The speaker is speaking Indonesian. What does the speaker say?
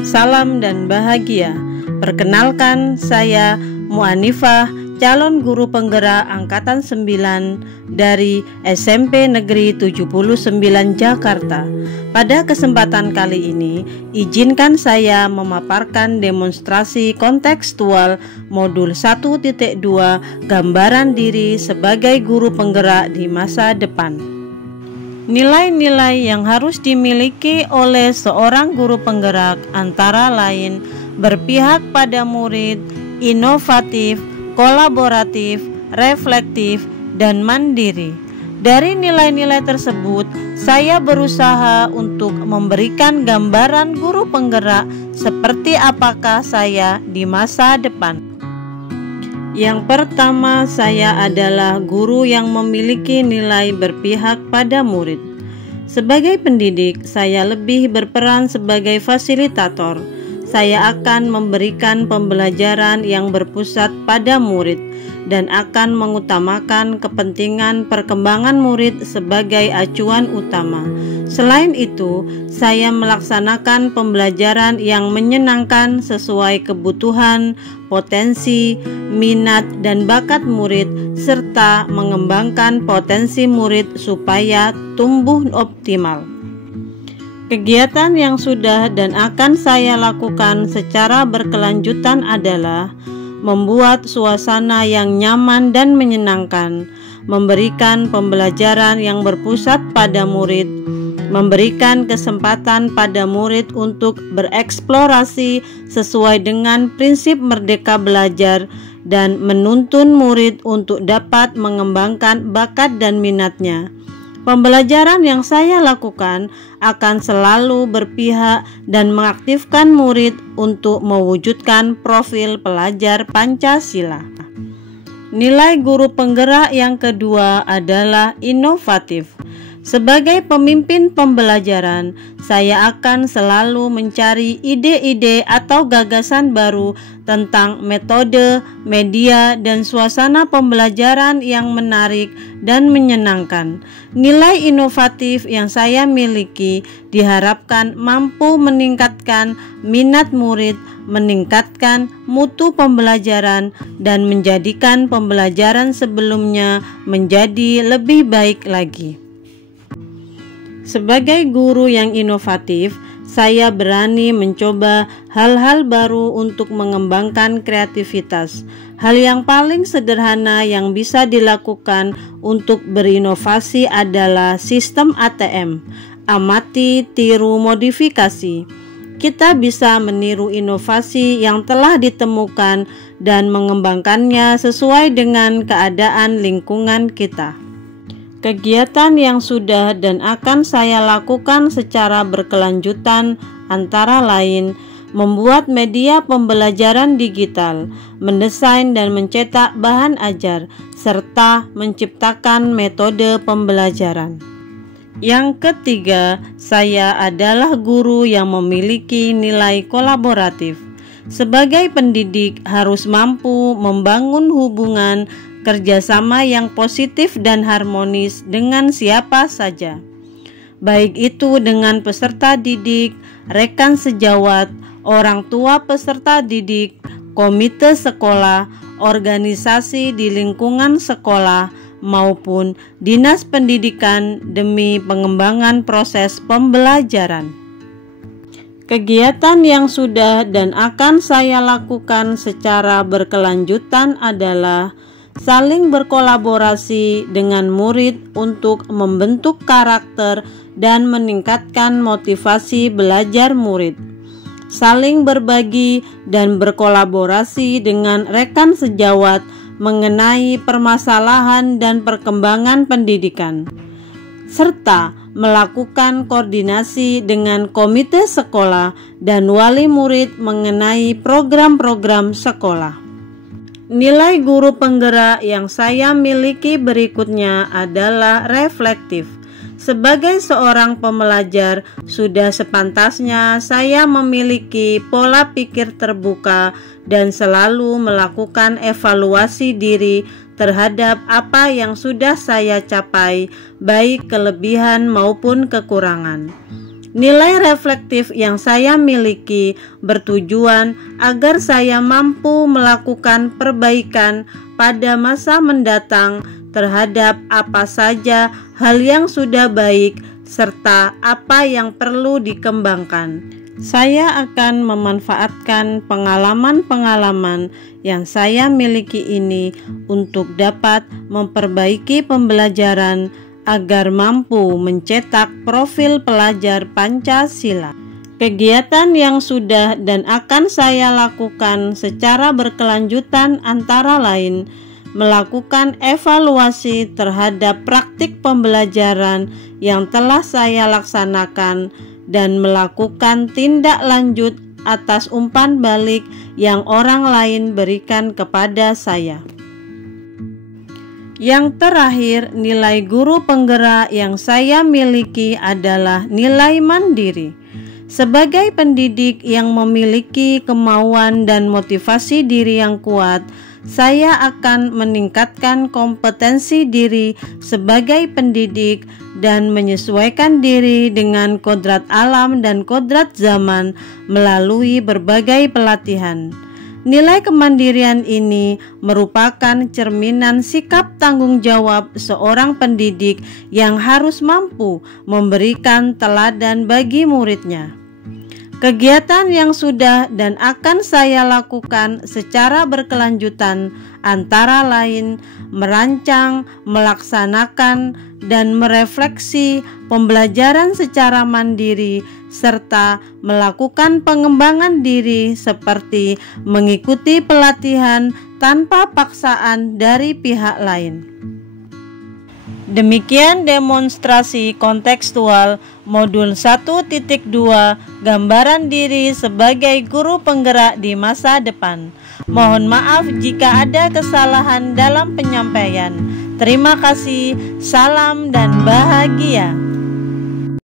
Salam dan bahagia. Perkenalkan, saya Mu'anifah, calon guru penggerak angkatan 9 dari SMP Negeri 79 Jakarta. Pada kesempatan kali ini, izinkan saya memaparkan demonstrasi kontekstual modul 1.2 gambaran diri sebagai guru penggerak di masa depan. Nilai-nilai yang harus dimiliki oleh seorang guru penggerak antara lain berpihak pada murid, inovatif, kolaboratif, reflektif, dan mandiri. Dari nilai-nilai tersebut, saya berusaha untuk memberikan gambaran guru penggerak seperti apakah saya di masa depan. Yang pertama, saya adalah guru yang memiliki nilai berpihak pada murid. Sebagai pendidik, saya lebih berperan sebagai fasilitator. Saya akan memberikan pembelajaran yang berpusat pada murid dan akan mengutamakan kepentingan perkembangan murid sebagai acuan utama. Selain itu, saya melaksanakan pembelajaran yang menyenangkan sesuai kebutuhan, potensi, minat, dan bakat murid, serta mengembangkan potensi murid supaya tumbuh optimal. Kegiatan yang sudah dan akan saya lakukan secara berkelanjutan adalah membuat suasana yang nyaman dan menyenangkan, memberikan pembelajaran yang berpusat pada murid, memberikan kesempatan pada murid untuk bereksplorasi sesuai dengan prinsip merdeka belajar, dan menuntun murid untuk dapat mengembangkan bakat dan minatnya. Pembelajaran yang saya lakukan akan selalu berpihak dan mengaktifkan murid untuk mewujudkan profil pelajar Pancasila. Nilai guru penggerak yang kedua adalah inovatif. Sebagai pemimpin pembelajaran, saya akan selalu mencari ide-ide atau gagasan baru tentang metode, media, dan suasana pembelajaran yang menarik dan menyenangkan. Nilai inovatif yang saya miliki diharapkan mampu meningkatkan minat murid, meningkatkan mutu pembelajaran, dan menjadikan pembelajaran sebelumnya menjadi lebih baik lagi. Sebagai guru yang inovatif, saya berani mencoba hal-hal baru untuk mengembangkan kreativitas. Hal yang paling sederhana yang bisa dilakukan untuk berinovasi adalah sistem ATM, amati, tiru, modifikasi. Kita bisa meniru inovasi yang telah ditemukan dan mengembangkannya sesuai dengan keadaan lingkungan kita. Kegiatan yang sudah dan akan saya lakukan secara berkelanjutan antara lain membuat media pembelajaran digital, mendesain dan mencetak bahan ajar, serta menciptakan metode pembelajaran. Yang ketiga, saya adalah guru yang memiliki nilai kolaboratif. Sebagai pendidik harus mampu membangun hubungan kerjasama yang positif dan harmonis dengan siapa saja, baik itu dengan peserta didik, rekan sejawat, orang tua peserta didik, komite sekolah, organisasi di lingkungan sekolah, maupun dinas pendidikan demi pengembangan proses pembelajaran. Kegiatan yang sudah dan akan saya lakukan secara berkelanjutan adalah saling berkolaborasi dengan murid untuk membentuk karakter dan meningkatkan motivasi belajar murid, saling berbagi dan berkolaborasi dengan rekan sejawat mengenai permasalahan dan perkembangan pendidikan, serta melakukan koordinasi dengan komite sekolah dan wali murid mengenai program-program sekolah. Nilai guru penggerak yang saya miliki berikutnya adalah reflektif. Sebagai seorang pembelajar, sudah sepantasnya saya memiliki pola pikir terbuka dan selalu melakukan evaluasi diri terhadap apa yang sudah saya capai, baik kelebihan maupun kekurangan. Nilai reflektif yang saya miliki bertujuan agar saya mampu melakukan perbaikan pada masa mendatang terhadap apa saja hal yang sudah baik serta apa yang perlu dikembangkan. Saya akan memanfaatkan pengalaman-pengalaman yang saya miliki ini untuk dapat memperbaiki pembelajaran agar mampu mencetak profil pelajar Pancasila. Kegiatan yang sudah dan akan saya lakukan secara berkelanjutan antara lain melakukan evaluasi terhadap praktik pembelajaran yang telah saya laksanakan dan melakukan tindak lanjut atas umpan balik yang orang lain berikan kepada saya. Yang terakhir, nilai guru penggerak yang saya miliki adalah nilai mandiri. Sebagai pendidik yang memiliki kemauan dan motivasi diri yang kuat, saya akan meningkatkan kompetensi diri sebagai pendidik dan menyesuaikan diri dengan kodrat alam dan kodrat zaman melalui berbagai pelatihan. Nilai kemandirian ini merupakan cerminan sikap tanggung jawab seorang pendidik yang harus mampu memberikan teladan bagi muridnya. Kegiatan yang sudah dan akan saya lakukan secara berkelanjutan antara lain merancang, melaksanakan, dan merefleksi pembelajaran secara mandiri serta melakukan pengembangan diri seperti mengikuti pelatihan tanpa paksaan dari pihak lain. Demikian demonstrasi kontekstual modul 1.2 gambaran diri sebagai guru penggerak di masa depan. Mohon maaf jika ada kesalahan dalam penyampaian. Terima kasih, salam dan bahagia.